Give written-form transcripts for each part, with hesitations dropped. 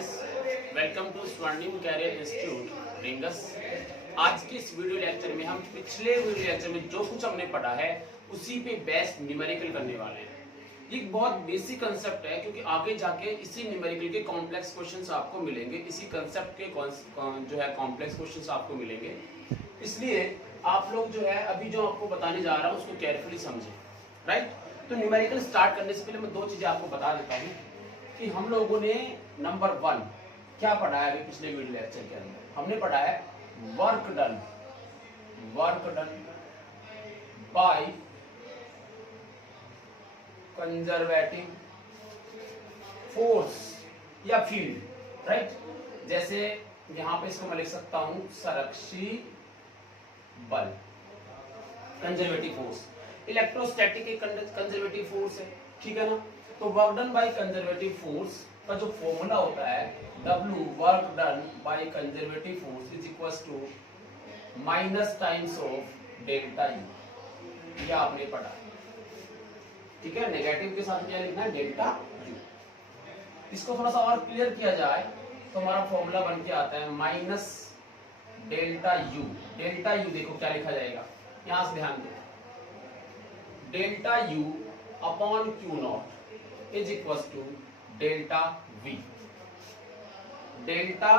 Friends, welcome to स्वर्णिम career institute rings. आज के इस वीडियो लेक्चर में हम पिछले वीडियो लेक्चर में जो कुछ हमने पढ़ा है उसी पे बेस्ट न्यूमेरिकल करने वाले हैं। ये एक बहुत बेसिक कंसेप्ट है क्योंकि आगे जाके इसी न्यूमेरिकल के कॉम्प्लेक्स क्वेश्चंस आपको मिलेंगे, इसी कंसेप्ट के जो है कॉम्प्लेक्स क्वेश्चंस आपको मिलेंगे। इसलिए आप लोग जो है अभी जो आपको बताने जा रहा हूँ उसको केयरफुली समझें, राइट। तो न्यूमेरिकल स्टार्ट करने से पहले मैं दो चीजें आपको बता देता हूँ कि हम लोगों ने नंबर 1 क्या पढ़ा है। अभी पिछले वीडियो लेक्चर के अंदर हमने पढ़ा है work done by conservative force या फील्ड, राइट। जैसे यहां पे इसको मैं लिख सकता हूं संरक्षी बल, कंजर्वेटिव फोर्स। इलेक्ट्रोस्टैटिक एक कंजर्वेटिव फोर्स है, ठीक है ना। तो work done by conservative force का जो फॉर्मूला होता है W work done by conservative force is equals to minus times of delta U। ये आपने पढ़ा, ठीक है। नेगेटिव के साथ क्या लिखना है, डेल्टा U। इसको थोड़ा सा और क्लियर किया जाए तो हमारा फॉर्मूला बन के आता है minus delta U। Delta U देखो क्या लिखा जाएगा, यहां से ध्यान दो। Delta U upon Q naught is equal to delta V। Delta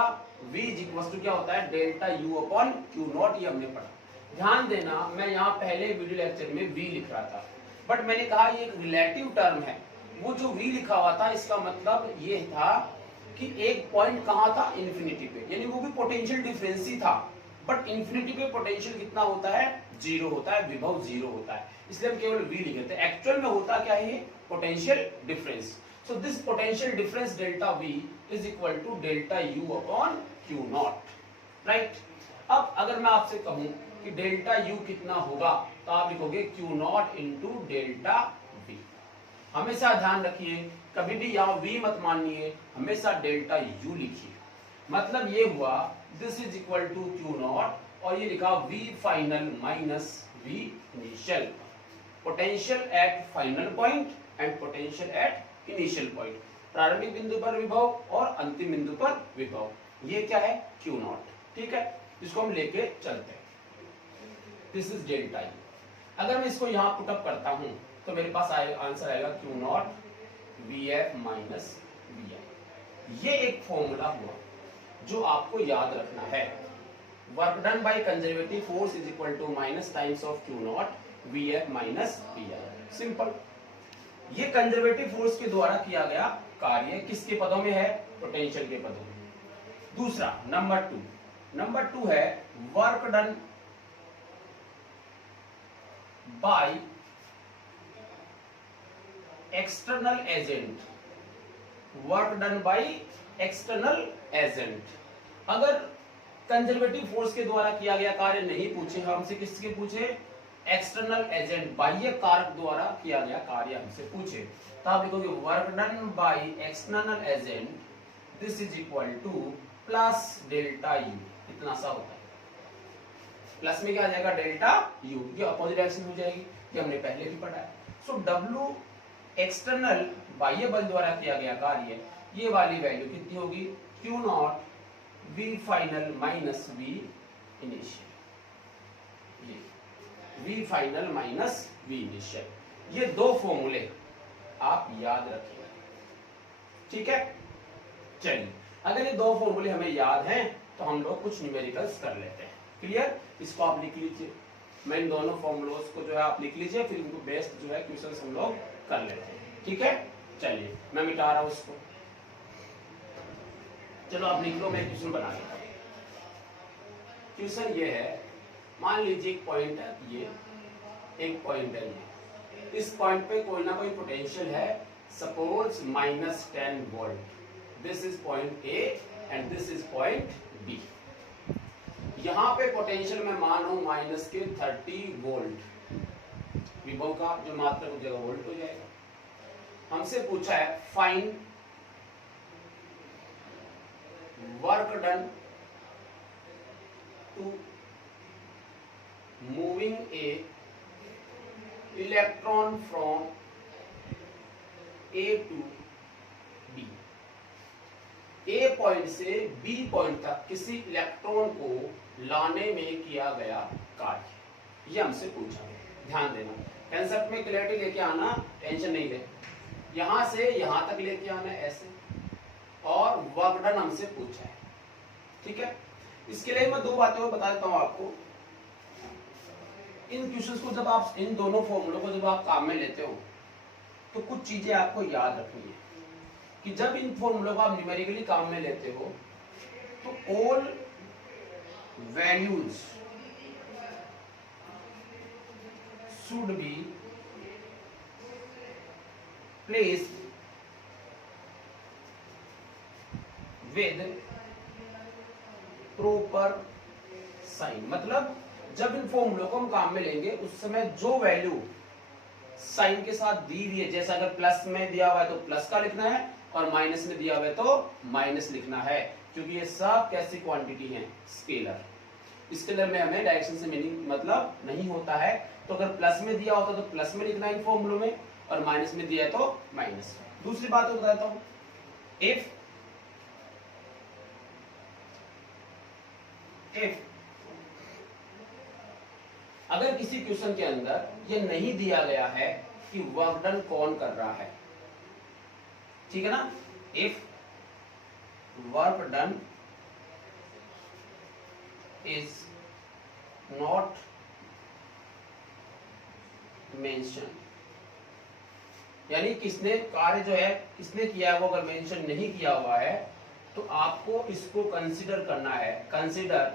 V is equal to क्या होता है, delta U upon Q naught. ये हमने पढ़ा। ध्यान देना, मैं यहाँ पहले वीडियो लेक्चर में V लिख रहा था, बट मैंने कहा ये एक रिलेटिव टर्म है। वो जो V लिखा हुआ था इसका मतलब ये था कि एक पॉइंट कहाँ था, इन्फिनिटी पे, यानी वो भी पोटेंशियल डिफरेंस ही था। बट इन्फिनिटी पे पोटेंशियल कितना होता है, जीरो होता है, विभव जीरो होता है, इसलिए हम केवल V लिखे थे। एक्चुअल में होता क्या है, potential difference. So this potential difference delta V is equal to delta U upon Q naught, right. अब अगर मैं आपसे कहूं कि डेल्टा U कितना होगा तो आप लिखोगे Q not into delta V। हमेशा ध्यान रखिए, कभी भी यहाँ V मत मानिए, हमेशा डेल्टा U लिखिए। मतलब ये हुआ this is equal to Q naught और ये लिखा V final minus V initial. Potential at final point and potential at initial point, प्रारंभिक बिंदु पर विभव और अंतिम बिंदु पर विभव। ये क्या है, Q नॉट, ठीक है। इसको हम लेके चलते हैं। This is delta U। अगर मैं इसको यहाँ पुटअप करता हूं तो मेरे पास आंसर आएगा Q naught VF minus VI। ये एक फॉर्मूला हुआ जो आपको याद रखना है। Work done by conservative force is equal to minus times of Q naught VF minus VI। Simple. ये कंजर्वेटिव फोर्स के द्वारा किया गया कार्य किसके पदों में है, पोटेंशियल के पदों में। दूसरा नंबर 2 है work done by external agent. Work done by external agent. अगर कंजर्वेटिव फोर्स के द्वारा किया गया कार्य नहीं पूछे, हमसे किसके पूछे, एक्सटर्नल एजेंट, बाह्य कारक द्वारा किया गया कार्य हमसे पूछे, तो आप लिखोगे work done by external agent this is equal two plus delta U। इतना सा होता है, प्लस में क्या आ जाएगा, डेल्टा U, ये अपोजिट डायरेक्शन हो जाएगी, ये हमने पहले भी पढ़ा है। सो W एक्सटर्नल बाह्य बल द्वारा किया गया कार्य, ये वाली वैल्यू कितनी होगी, Q naught V final minus V initial. ये V final minus V initial. ये दो फॉर्मूले आप याद रखिए, ठीक है। चलिए, अगर ये दो फॉर्मूले हमें याद हैं तो हम लोग कुछ न्यूमेरिकल्स कर लेते हैं। क्लियर, इसको आप लिख लीजिए। मैं इन दोनों फॉर्मूलोस को जो है आप लिख लीजिए, फिर इनको बेस्ड जो है क्वेश्चंस हम लोग कर लेते हैं, ठीक है। चलिए, मैं मिटा रहा हूं उसको। चलो आप लिख लो, मैं क्वेश्चन बना लेता हूं। क्वेश्चन ये है, मान लीजिए एक पॉइंट है, ये एक पॉइंट है, ये इस पॉइंट पे कोई ना कोई पोटेंशियल है, suppose minus 10 volt. This is point A and this is point B। यहां पे पोटेंशियल मैं मान रहा हूं माइनस के 30 वोल्ट। विभव का जो मात्रक हो जाएगा वोल्ट हो जाएगा। हमसे पूछा है find work done to moving a electron from A to B। A point से बी पॉइंट तक किसी इलेक्ट्रॉन को लाने में किया गया कार्य, ये हमसे पूछा गया। ध्यान देना, कंसेप्ट में क्लैरिटी लेके आना, टेंशन नहीं ले। यहां से यहां तक लेके आना ऐसे, और वर्क डन हमसे पूछा है, ठीक है। इसके लिए मैं दो बातें और बता देता हूं आपको। इन क्वेश्चंस को जब आप, इन दोनों फॉर्मूलों को जब आप काम में लेते हो तो कुछ चीजें आपको याद रखनी है कि जब इन फॉर्मूलों को आप न्यूमेरिकली काम में लेते हो तो all values should be placed with proper sign. मतलब जब इन फॉर्मूलों को हम काम में लेंगे उस समय जो वैल्यू साइन के साथ दी हुई है, जैसे अगर प्लस में दिया हुआ है तो प्लस का लिखना है और माइनस में दिया हुआ है तो माइनस लिखना है, क्योंकि ये सब कैसी क्वांटिटी है, स्केलर। स्केलर में हमें डायरेक्शन से मीनिंग मतलब नहीं होता है, तो अगर प्लस में दिया होता तो प्लस में लिखना है इन फॉर्मूलों में, और माइनस में दिया है तो माइनस। दूसरी बात बताता हूं, इफ अगर किसी क्वेश्चन के अंदर ये नहीं दिया गया है कि वर्क डन कौन कर रहा है, ठीक है ना, if work done is not mention, यानी किसने कार्य जो है किसने किया है वो अगर मेंशन नहीं किया हुआ है तो आपको इसको कंसीडर करना है, consider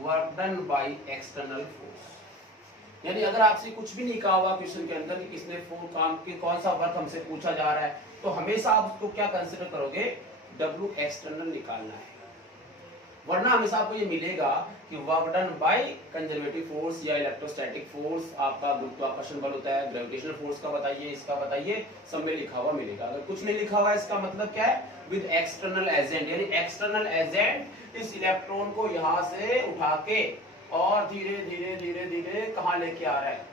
work done by external force. यानी अगर आपसे कुछ भी नहीं कहा हुआ क्वेश्चन के अंदर कि किसने काम के कौन सा वर्क हमसे पूछा जा रहा है, तो हमेशा आप उसको क्या कंसीडर करोगे, W एक्सटर्नल निकालना है। वरना हमेशा आपको ये मिलेगा कि work done by conservative force या इलेक्ट्रोस्टैटिक फोर्स, आपका गुरुत्वाकर्षण बल होता है, ग्रेविटेशनल फोर्स का बताइए, इसका बताइए, सब में लिखा हुआ मिलेगा। अगर कुछ नहीं लिखा हुआ है इसका मतलब क्या है, विद एक्सटर्नल एजेंट, यानी एक्सटर्नल एजेंट इस इलेक्ट्रॉन को यहां से उठा के और धीरे धीरे धीरे धीरे कहां लेके आ रहा है,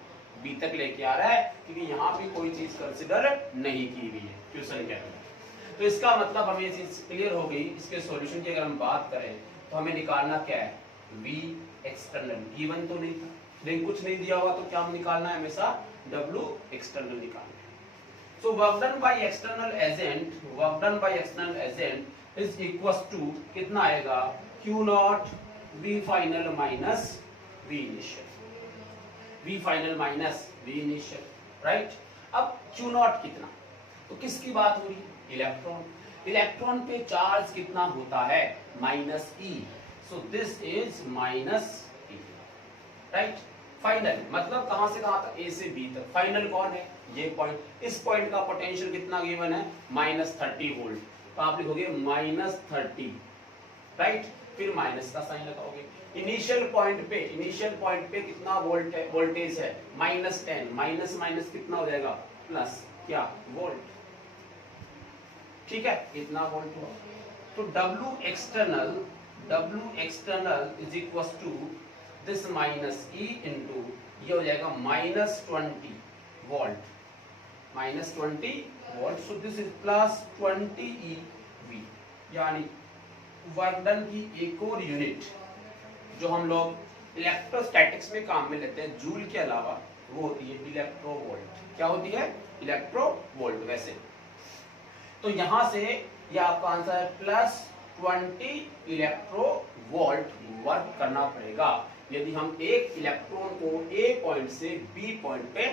बी तक लेके आ रहा है, क्योंकि यहाँ पे कोई चीज कंसिडर नहीं की गई है क्वेश्चन के अंदर। तो इसका मतलब हमें ये चीज क्लियर हो गई। इसके सॉल्यूशन की अगर हम बात करें तो हमें निकालना क्या है, V एक्सटर्नल। गिवन तो नहीं था, लेकिन कुछ नहीं दिया हुआ तो क्या हम निकालना है, हमेशा W एक्सटर्नल निकालना है। So work done by external agent, work done by external agent is equals to कितना आएगा, Q naught V final minus V initial, V final minus V initial, right. अब Q नॉट कितना, तो किसकी बात हो रही है, इलेक्ट्रॉन। इलेक्ट्रॉन पे चार्ज कितना होता है, minus E, so this is minus E, right. Final मतलब कहां से कहां तक, A से B तक। फाइनल कौन है, ये पॉइंट। इस पॉइंट का पोटेंशियल कितना गिवन है, -30 वोल्ट, तो आप लिखोगे -30, राइट। फिर माइनस का साइन लगाओगे। इनिशियल पॉइंट पे कितना वोल्ट है, वोल्टेज है -10, माइनस माइनस कितना हो जाएगा, प्लस क्या, वोल्ट, ठीक है, इतना वोल्ट हुआ। तो W external is equal to this minus E into ये हो जाएगा -20 volt, -20 volt, so this is +20 EV। यानी वर्क डन की एक और यूनिट जो हम लोग इलेक्ट्रोस्टैटिक्स में काम में लेते हैं जूल के अलावा, वो होती है इलेक्ट्रोवोल्ट। क्या होती है, इलेक्ट्रोवोल्ट। वैसे तो यहां से ये आपका आंसर है +20 इलेक्ट्रोवोल्ट वर्क करना पड़ेगा यदि हम एक इलेक्ट्रॉन को A पॉइंट से B पॉइंट पे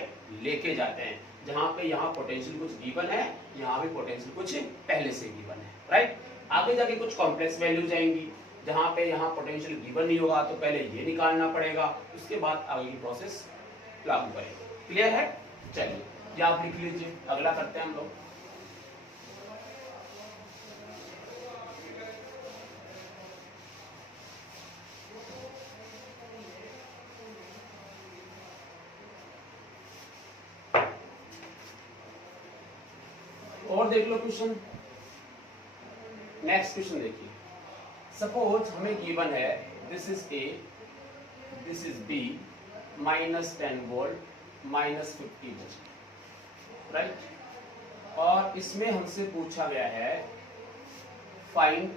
लेके जाते हैं, जहां पे यहाँ पोटेंशियल कुछ गिवन है, यहाँ भी पोटेंशियल कुछ पहले से गिवन है, राइट। आगे जाके कुछ कॉम्प्लेक्स वैल्यूज आएंगी जहां पे यहाँ पोटेंशियल गिवन नहीं होगा, तो पहले ये निकालना पड़ेगा, उसके बाद आगे की प्रोसेस लागू करेंगे। क्लियर है, चलिए ये आप लिख लीजिए, अगला करते हैं हम लोग। और देख लो क्वेश्चन, नेक्स्ट क्वेश्चन देखिए। सपोज हमें गिवन है this is A, this is B, -10 volt, -50 volt, right. और इसमें हमसे पूछा गया है find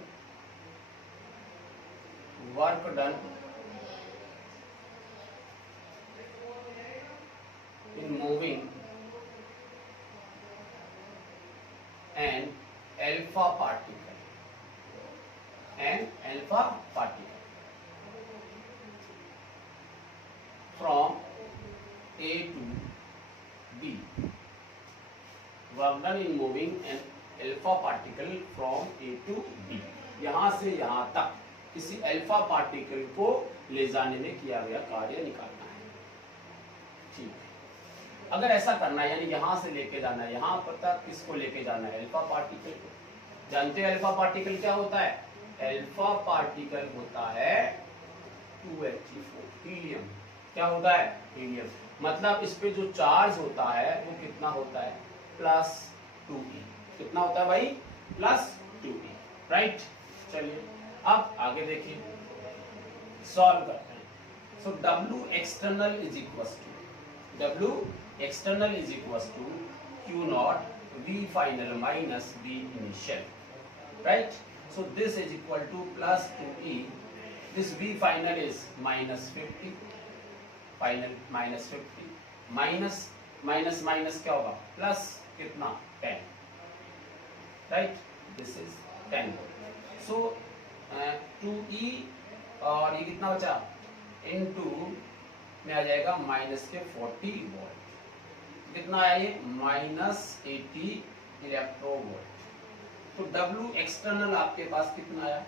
work done in moving an alpha particle from A to B. Work done in moving an alpha particle from A to B. यहां से यहां तक किसी अल्फा पार्टिकल को ले जाने में किया गया कार्य निकालना है। ठीक है, अगर ऐसा करना है यानी यहां से लेके जाना है, यहां पर तक किसको लेके जाना है? अल्फा पार्टिकल को। जानते हैं अल्फा पार्टिकल क्या होता है? अल्फा पार्टिकल होता है 2He4 हीलियम। क्या होता है? हीलियम। मतलब इस पे जो चार्ज होता है वो कितना होता है? +2e। कितना होता है भाई? +2e, right. चलिए अब आगे देखिए, सॉल्व करते हैं। सो W external is equals to Q naught V final minus V initial, right? So this is equal to +2e. This V final is -50, final -50 minus क्या होगा? प्लस कितना? 10, right? This is 10 volt. So 2e और ये कितना बचा? Into में आ जाएगा -40 volt. कितना आया ये? -80 इलेक्ट्रोवोल्ट। तो W एक्सटर्नल आपके पास कितना आया?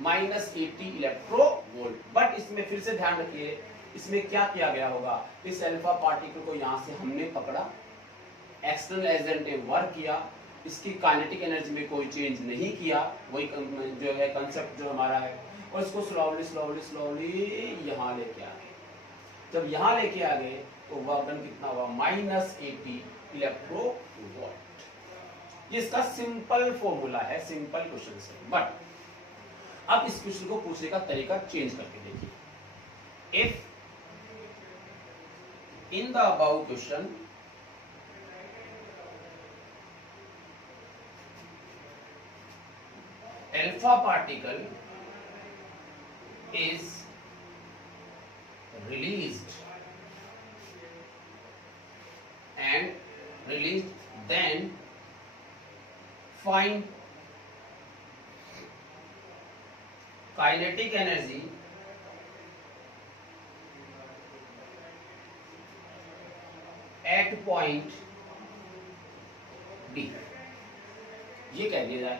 -80 इलेक्ट्रोवोल्ट। बट इसमें फिर से ध्यान रखिए, इसमें क्या किया गया होगा? इस अल्फा पार्टिकल को यहां से हमने पकड़ा, एक्सटर्नल एजेंट ने वर्क किया, इसकी काइनेटिक एनर्जी में कोई चेंज नहीं किया, वही जो है कंसेप्ट जो हमारा है, और इसको स्लोली यहाँ लेके आ गए। जब यहाँ लेके आ गए तो वर्क डन कितना हुआ? -80 इलेक्ट्रोवोल्ट। ये इसका सिंपल फॉर्मूला है, सिंपल क्वेश्चन से। बट अब इस क्वेश्चन को पूछने का तरीका चेंज करके देखिए। If in the above question alpha particle is released then find kinetic energy at point D। ये कह दिया जाए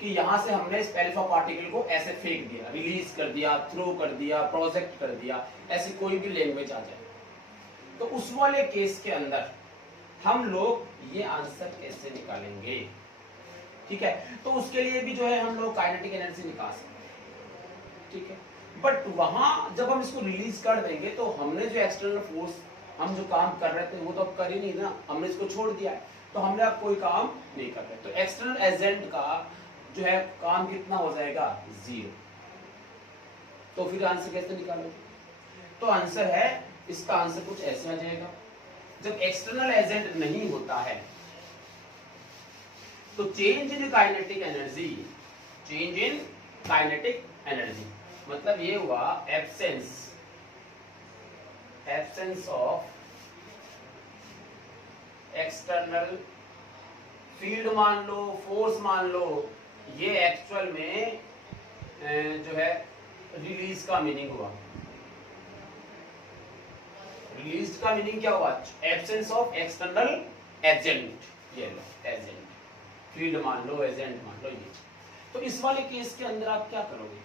कि यहां से हमने इस अल्फा पार्टिकल को ऐसे फेंक दिया, रिलीज कर दिया, थ्रो कर दिया, प्रोजेक्ट कर दिया, ऐसी कोई भी लैंग्वेज आ जाए, तो उस वाले केस के अंदर हम लोग ये आंसर कैसे निकालेंगे? ठीक है, तो उसके लिए भी जो है हम लोग काइनेटिक एनर्जी निकाल सकते हैं। ठीक है, बट वहां जब हम इसको रिलीज कर देंगे तो हमने जो एक्सटर्नल फोर्स हम जो काम कर रहे थे वो तो अब कर ही नहीं ना, हमने इसको छोड़ दिया है, तो हमने अब कोई काम नहीं कर रहे। तो एक्सटर्नल एजेंट का जो है काम कितना हो जाएगा? 0। तो फिर आंसर कैसे निकालोगे? तो आंसर है, इसका आंसर कुछ ऐसे आ जाएगा। जब एक्सटर्नल एजेंट नहीं होता है तो चेंज इन काइनेटिक एनर्जी मतलब ये हुआ एब्सेंस ऑफ एक्सटर्नल फील्ड मान लो, फोर्स मान लो, ये एक्चुअल में जो है रिलीज का मीनिंग हुआ। रिलीज का मीनिंग क्या हुआ? Absence of external agent. ये लो एजेंट, फील्ड मान लो, एजेंट मान लो, ये। तो इस वाले केस के अंदर आप क्या करोगे?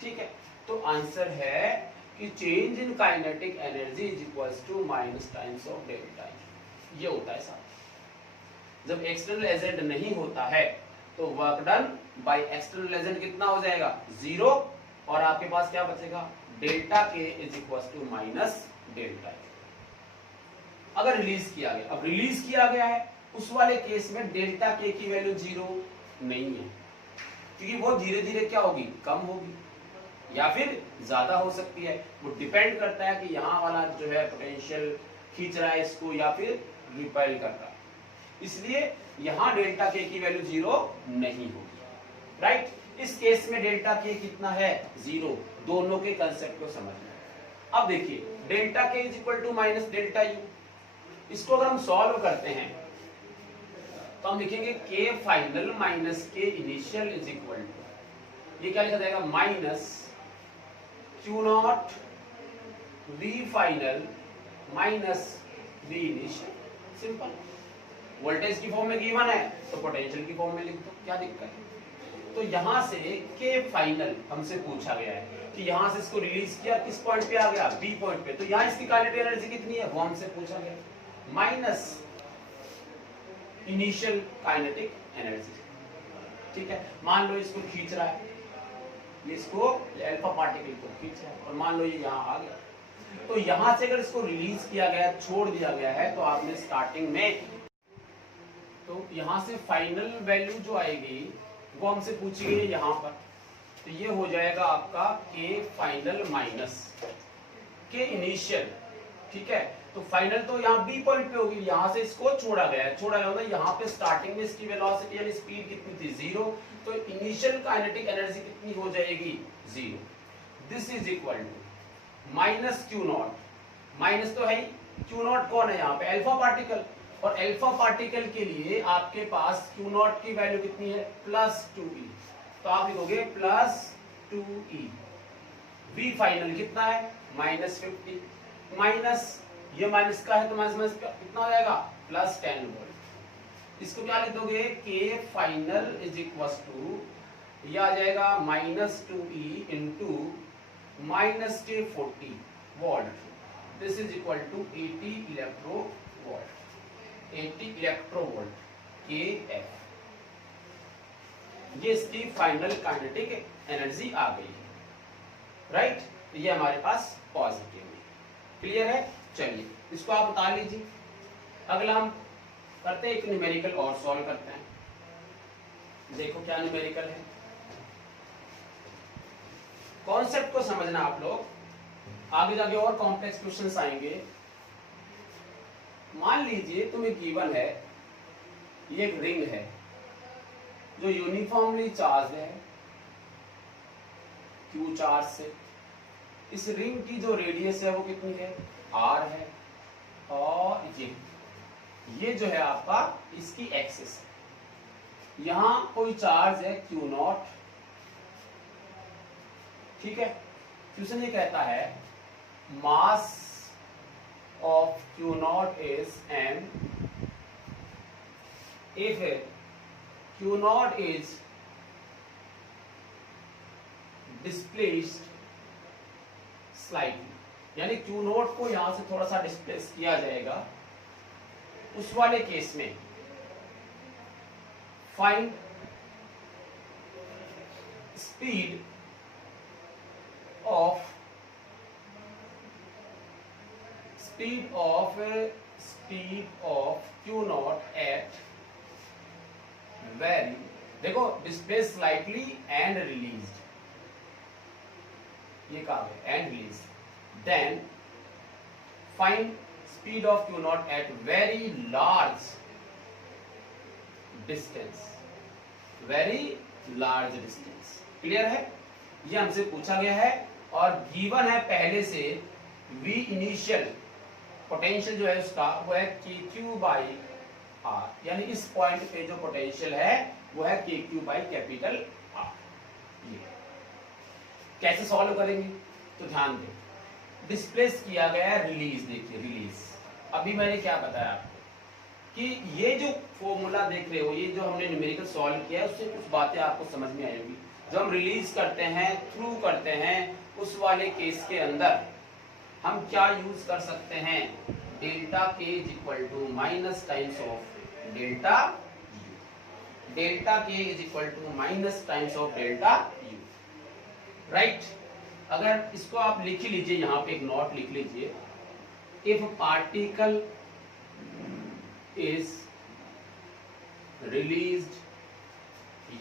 ठीक है, तो आंसर है कि change in kinetic energy is equals to minus times of delta. ये होता है साहब, जब एक्सटर्नल एजेंट नहीं होता है तो work done by external agent कितना हो जाएगा? 0, और आपके पास क्या बचेगा? डेल्टा के is equals to minus delta. अगर रिलीज किया गया, अब रिलीज किया गया है उस वाले केस में डेल्टा के की वैल्यू 0 नहीं है, क्योंकि वो धीरे धीरे क्या होगी? कम होगी या फिर ज्यादा हो सकती है। वो डिपेंड करता है कि यहाँ वाला जो है पोटेंशियल खींच रहा है इसको या फिर रिपेल कर रहा है। इसलिए यहां डेल्टा के की वैल्यू 0 नहीं होगी, राइट। इस केस में डेल्टा के कितना है 0, दोनों के कंसेप्ट को समझना। अब देखिए डेल्टा के is equal to minus delta U, इसको अगर हम सॉल्व करते हैं तो हम लिखेंगे K final minus K initial is equal to, ये क्या लिखा जाएगा minus Q naught V final minus V initial. Simple, voltage की फॉर्म में गिवन है तो पोटेंशियल की फॉर्म में लिख दो, क्या दिक्कत है। तो यहां से के फाइनल हमसे पूछा गया है कि यहां से इसको रिलीज किया, किस पॉइंट पे आ गया बी पॉइंट पे, तो यहां इसकी काइनेटिक एनर्जी कितनी है वो हमसे पूछा गया, माइनस इनिशियल काइनेटिक एनर्जी। ठीक है, मान लो इसको खींच रहा है, इसको अल्फा पार्टिकल को खींच रहा है और मान लो ये यहां आ गया, तो यहां से अगर इसको रिलीज किया गया, छोड़ दिया गया है, तो आपने स्टार्टिंग में, तो यहां से फाइनल वैल्यू जो आएगी वो हमसे पूछी गई यहां पर, तो ये हो जाएगा आपका के फाइनल माइनस के इनिशियल। ठीक है, तो फाइनल तो यहाँ बी पॉइंट पे होगी, यहां से इसको छोड़ा गया है, छोड़ा गया मतलब यहाँ पे स्टार्टिंग में इसकी वेलोसिटी यानी स्पीड कितनी थी 0, तो इनिशियल काइनेटिक एनर्जी कितनी हो जाएगी 0। This is equal to minus Q naught, minus तो है ही, क्यू नॉट कौन है यहाँ पे अल्फा पार्टिकल, और अल्फा पार्टिकल के लिए आपके पास क्यू नॉट की वैल्यू कितनी है प्लस 2e, तो आप लिखोगे प्लस 2e। वी फाइनल कितना है माइनस 50, माइनस ये माइनस का है तो माइनस कितना हो जाएगा प्लस 10 वोल्ट। इसको क्या लिख दोगे के फाइनल इज इक्वल टू, ये आ जाएगा माइनस 2e इंटू माइनस के 40 volt, this is equal to 80 electro volt, 80 electro volt के एफ। ये इसकी फाइनल काइनेटिक एनर्जी आ गई है, राइट। तो ये हमारे पास पॉजिटिव है, क्लियर है। चलिए इसको आप बता लीजिए। अगला हम करते हैं एक न्यूमेरिकल और सॉल्व करते हैं, देखो क्या न्यूमेरिकल है। कॉन्सेप्ट को समझना आप लोग, आगे जाके और कॉम्प्लेक्स क्वेश्चंस आएंगे। मान लीजिए तुम्हें गिवन है ये एक रिंग है जो यूनिफॉर्मली चार्ज है Q चार्ज से, इस रिंग की जो रेडियस है वो कितनी है R है, और ये जो है आपका इसकी एक्सिस है, यहां कोई चार्ज है Q नॉट। ठीक है, क्वेश्चन ये कहता है मास of Q naught is m if Q naught is displaced slightly, यानी Q naught को यहां से थोड़ा सा डिस्प्लेस किया जाएगा, उस वाले केस में find speed of Q naught at very, देखो डिस्प्लेस स्लाइटली एंड रिलीज्ड, ये कहा है and release, then find speed of Q naught at very large distance, very large distance। Clear है, ये हमसे पूछा गया है और गिवन है पहले से V इनिशियल पोटेंशियल जो है उसका वो है KQ बाई R, यानी इस पॉइंट पे जो पोटेंशियल है वो है KQ बाई कैपिटल R। ये कैसे सॉल्व करेंगे तो ध्यान दें, डिस्प्लेस किया गया है रिलीज, देखिए रिलीज। अभी मैंने क्या बताया आपको कि ये जो फॉर्मूला देख रहे हो, ये जो हमने न्यूमेरिकल सॉल्व किया है उससे कुछ बातें आपको समझ में आएंगी। जब हम रिलीज करते हैं, थ्रू करते हैं, उस वाले केस के अंदर हम क्या यूज कर सकते हैं, डेल्टा के is equal to minus times of delta u, delta के is equal to minus times of delta u, right. अगर इसको आप लिख ही लीजिए, यहां पे एक नोट लिख लीजिए, इफ पार्टिकल इज रिलीज्ड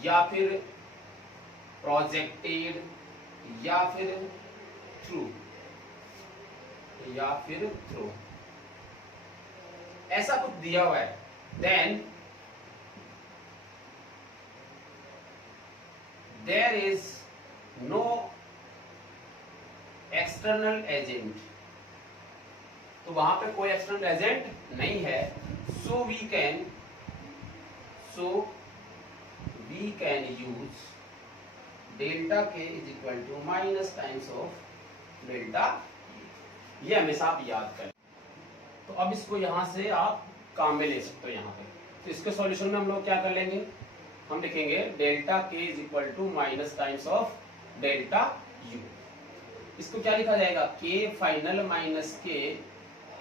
या फिर प्रोजेक्टेड या फिर थ्रू, ऐसा कुछ दिया हुआ है then there is no external agent, तो वहां पे कोई एक्सटर्नल एजेंट नहीं है, so we can use delta k is equal to minus times of delta, ये हमेशा आप याद करें। तो अब इसको यहां से आप काम में ले सकते हो यहाँ पे। तो इसके सॉल्यूशन में हम लोग क्या कर लेंगे, हम लिखेंगे delta k is equal to minus times of delta u। इसको क्या लिखा जाएगा, k final minus k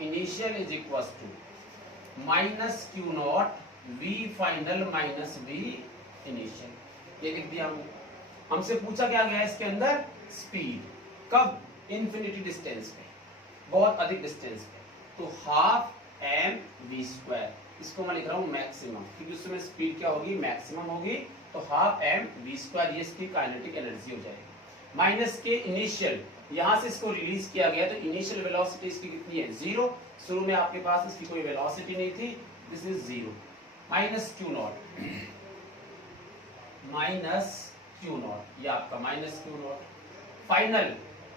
initial is equal to minus Q naught v final minus v initial, ये लिख दिया हमने। हमसे पूछा क्या गया इसके अंदर, स्पीड, कब, इन्फिनिटी डिस्टेंस पे, बहुत अधिक डिस्टेंस पे, तो हाफ एम वी स्क्वायर, इसको मैं लिख रहा हूं मैक्सिमम, क्योंकि उसमें स्पीड क्या होगी, मैक्सिमम होगी, तो हाफ एम वी स्क्वायर, ये इसकी काइनेटिक एनर्जी हो जाएगी। माइनस के इनिशियल, यहां से इसको रिलीज किया गया, तो इनिशियल वेलोसिटी इसकी कितनी है, 0, शुरू में आपके पास इसकी कोई वेलोसिटी नहीं थी, this is 0, minus Q naught, minus Q not, ये आपका minus Q not. Final,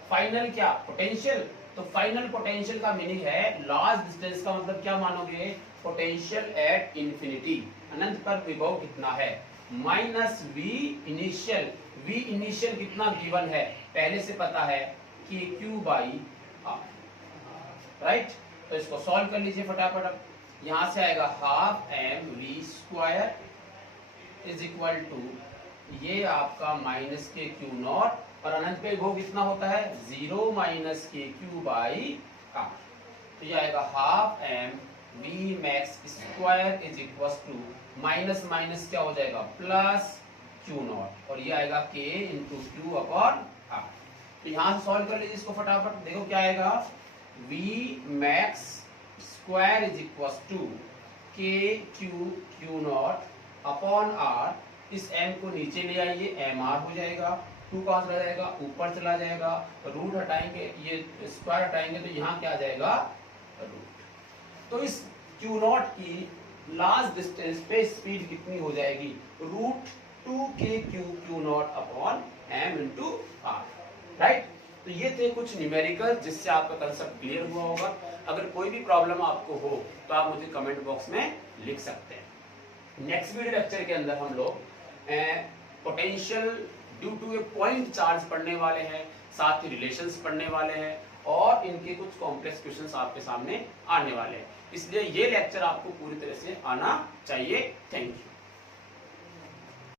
final क्या, पोटेंशियल, तो फाइनल पोटेंशियल का मीनिंग है लास्ट डिस्टेंस का मतलब क्या मानोगे, पोटेंशियल एट इंफिनिटी, अनंत पर विभव कितना है, minus V initial, V initial कितना गिवन है, पहले से पता है कि क्यू बाई आर, राइट। तो इसको सॉल्व कर लीजिए फटाफट, यहां से आएगा half M V square is equal to, ये आपका माइनस के क्यू नॉट, और अनंत पे विभव कितना होता है, 0 माइनस के क्यू बाई आर, तो ये आएगा half M V max square is equal to, minus minus क्या हो जाएगा, प्लस क्यू नॉट, और ये आएगा के इंटू क्यू अपॉन आर। तो यहां से सॉल्व कर लीजिए इसको फटाफट, देखो क्या आएगा, V max square is equal to K Q naught upon R, इस m को नीचे ले आइए, एम आर हो जाएगा, 2 कहां चला जाएगा, ऊपर चला जाएगा, रूट हटाएंगे, ये स्क्वायर हटाएंगे, तो यहाँ क्या आ जाएगा, रूट। तो इस क्यू नॉट की लास्ट डिस्टेंस पे स्पीड कितनी हो जाएगी, root 2 K Q naught upon m into R, right. तो ये थे कुछ न्यूमेरिकल जिससे आपका कंसेप्ट क्लियर हुआ होगा। अगर कोई भी प्रॉब्लम आपको हो तो आप मुझे कमेंट बॉक्स में लिख सकते हैं। नेक्स्ट वीडियो लेक्चर के अंदर हम लोग potential due to a point charge पढ़ने वाले हैं, साथ ही रिलेशंस पढ़ने वाले हैं, और इनके कुछ कॉम्प्लेक्स क्वेश्चंस आपके सामने आने वाले हैं, इसलिए ये लेक्चर आपको पूरी तरह से आना चाहिए। Thank you.